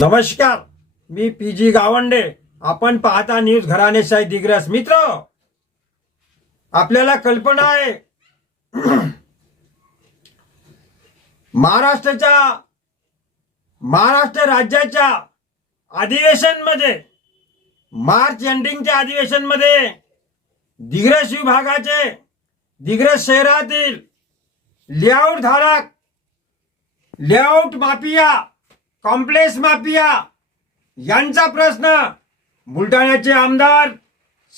नमस्कार मी P G Gawande. आपण पाहता न्यूज घराणेशाही दिग्रस. मित्र आपल्याला कल्पना आहे. महाराष्ट्राच्या महाराष्ट्र राज्याच्या अधिवेशनमध्ये मार्च एंडिंगच्या अधिवेशनमध्ये दिग्रस विभागाचे दिग्रस शहरातील लेआउट धारक लेआउट माफिया कॉम्प्लेक्स माफिया यांचा प्रश्न बुलढाण्याचे आमदार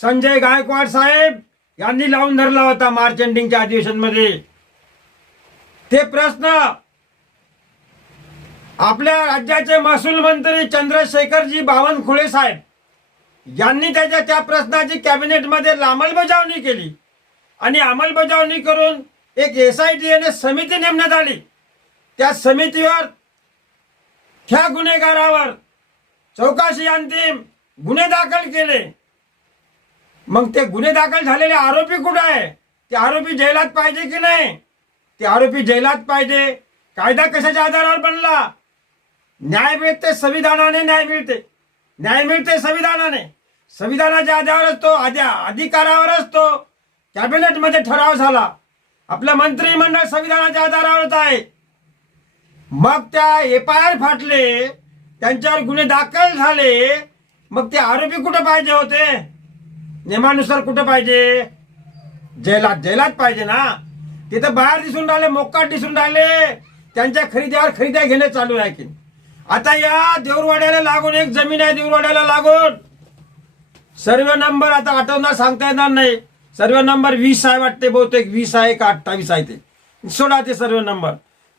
संजय गायकवाड साहेब यांनी लावून धरला होता मार्च एंडिंगच्या अधिवेशनमध्ये. ते प्रश्न आपल्या राज्याचे महसूल मंत्री चंद्रशेखरजी बावनकुळे साहेब यांनी त्याच्या त्या प्रश्नाची कॅबिनेटमध्ये अंमलबजावणी केली. आणि अंमलबजावणी करून एक एस आय टी समिती नेमण्यात आली. त्या समितीवर ह्या गुन्हेगारावर चौकशी अंतिम गुन्हे दाखल केले. मग ते गुन्हे दाखल झालेले आरोपी कुठे आहे? ते आरोपी जेलात पाहिजे की नाही? ते आरोपी जेलात पाहिजे. कायदा कशाच्या आधारावर बनला? न्याय मिळते संविधानाने न्याय मिळते. न्याय मिळते संविधानाने. संविधानाच्या आधारावरच तो आद्या अधिकारावरच तो कॅबिनेटमध्ये ठराव झाला. आपलं मंत्रिमंडळ संविधानाच्या आधारावरच आहे. मग त्या एफ आय आर फाटले त्यांच्यावर गुन्हे दाखल झाले. मग ते आरोपी कुठं पाहिजे होते? नियमानुसार कुठं पाहिजे? जेलात जेलात पाहिजे ना. तिथं बाहेर दिसून राहिले मोकाट दिसून राहिले. त्यांच्या खरेदीवर खरेद्या घेणे चालू आहे की. आता या देऊरवाड्याला लागून एक जमीन आहे देऊरवाड्याला लागून. सर्व नंबर आता आठवणार सांगता येणार नाही. सर्व नंबर वीस आहे वाटते बहुतेक. वीस आहे का अठ्ठावीस आहे ते. सोडा ते सर्व नंबर.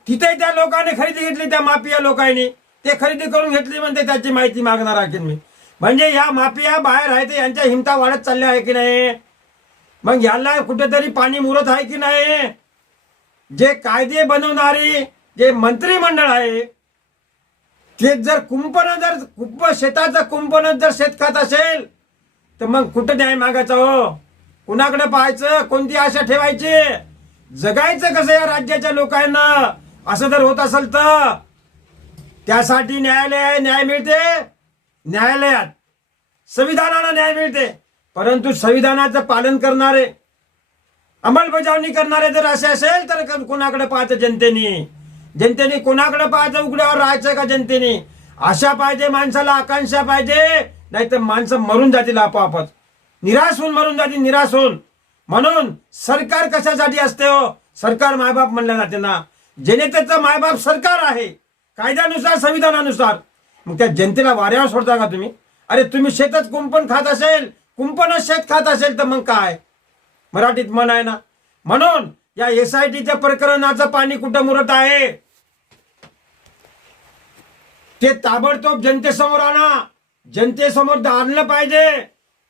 तिथे त्या लोकांनी खरेदी घेतली त्या माफिया लोकांनी. ते खरेदी करून घेतली म्हणते त्याची माहिती मागणार आहे की मी म्हणजे या माफिया बाहेर आहे ते यांच्या हिमता वाढत चालल्या आहे की नाही? मग याला कुठेतरी पाणी मुरत आहे की नाही? जे कायदे बनवणारी जे मंत्रिमंडळ आहे ते जर कुंपण जर कुंप शेताचं कुंपण जर शेतखात असेल तर मग कुठं न्याय मागायचा हो? कुणाकडे पाहायचं? कोणती आशा ठेवायची? जगायचं कसं या राज्याच्या लोकांना? असं जर होत असेल तर त्यासाठी न्यायालय न्याय मिळते. न्यायालयात संविधानाला न्याय मिळते. परंतु संविधानाचं पालन करणारे अंमलबजावणी करणारे जर असे असेल तर कोणाकडे पाहायचं जनतेने? जनतेने कोणाकडे पाहायचं उघड्यावर राहायचं का जनतेने? आशा पाहिजे माणसाला आकांक्षा पाहिजे नाहीतर माणसं मरून जातील आपोआपच. निराश होऊन मरून जातील निराश होऊन. म्हणून सरकार कशासाठी असते हो? सरकार मायबाप म्हणल्या जाते ना. जनतेचं मायबाप सरकार आहे. कायद्यानुसार संविधानानुसार. मग त्या जनतेला वाऱ्यावर सोडता का तुम्ही? अरे तुम्ही शेतच कुंपण खात असेल कुंपणच शेत खात असेल तर मग काय? मराठीत म्हण आहे ना म्हणून या एस आय टीच्या प्रकरणाचं पाणी कुठं मुरत आहे? ते ताबडतोब जनतेसमोर आणा. जनतेसमोर आणलं पाहिजे.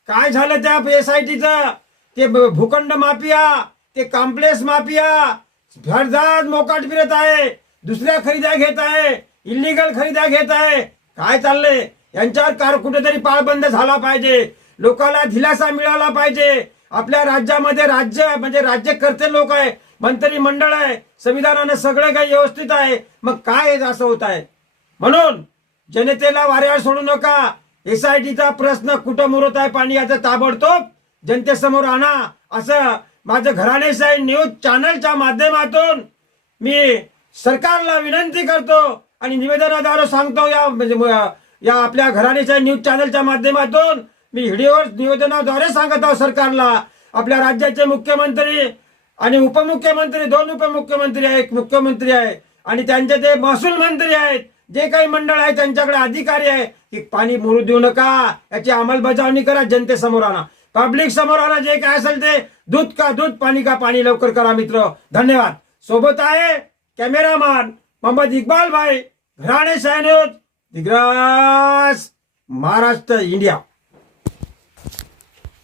काय झालं त्या एस आय टीचं ते भूखंड माफिया ते कॉम्प्लेक्स माफिया भरदार मोकाट फिरत आहे दुसऱ्या खरेद्या घेत आहे इलिगल खरेद्या घेत आहे. काय चाललंय? यांच्यावर कार कुठेतरी पाळबंद झाला पाहिजे. लोकांना दिलासा मिळाला पाहिजे. आपल्या राज्यामध्ये राज्य म्हणजे राज्यकर्ते लोक आहे मंत्री मंडळ आहे संविधानानं सगळं काही व्यवस्थित आहे. मग काय असं होत आहे? म्हणून जनतेला वाऱ्यावर सोडू नका. एसआयटीचा प्रश्न कुठं मुरत आहे पाणी याचा ताबडतोब जनतेसमोर आणा. असं माझं घराणेशाही न्यूज चॅनलच्या माध्यमातून मी सरकारला विनंती करतो आणि निवेदनाद्वारे सांगतो या म्हणजे या आपल्या घराणेच्या न्यूज चॅनलच्या माध्यमातून मी व्हिडिओवर निवेदनाद्वारे सांगत आहोत सरकारला. आपल्या राज्याचे मुख्यमंत्री आणि उपमुख्यमंत्री दोन उपमुख्यमंत्री आहेत मुख्यमंत्री आहे आणि त्यांचे ते महसूल मंत्री आहेत. जे काही मंडळ आहे त्यांच्याकडे अधिकारी आहे. की पाणी मुरू देऊ नका याची अंमलबजावणी करा जनतेसमोर आणा. पब्लिक समोर आला जे काय असेल ते. दूध का दूध पाणी का पाणी लवकर करा मित्र. धन्यवाद. सोबत आहे कॅमेरामॅन मोहम्मद इक्बाल भाई घराणे सायनोद दिग्रास महाराष्ट्र इंडिया.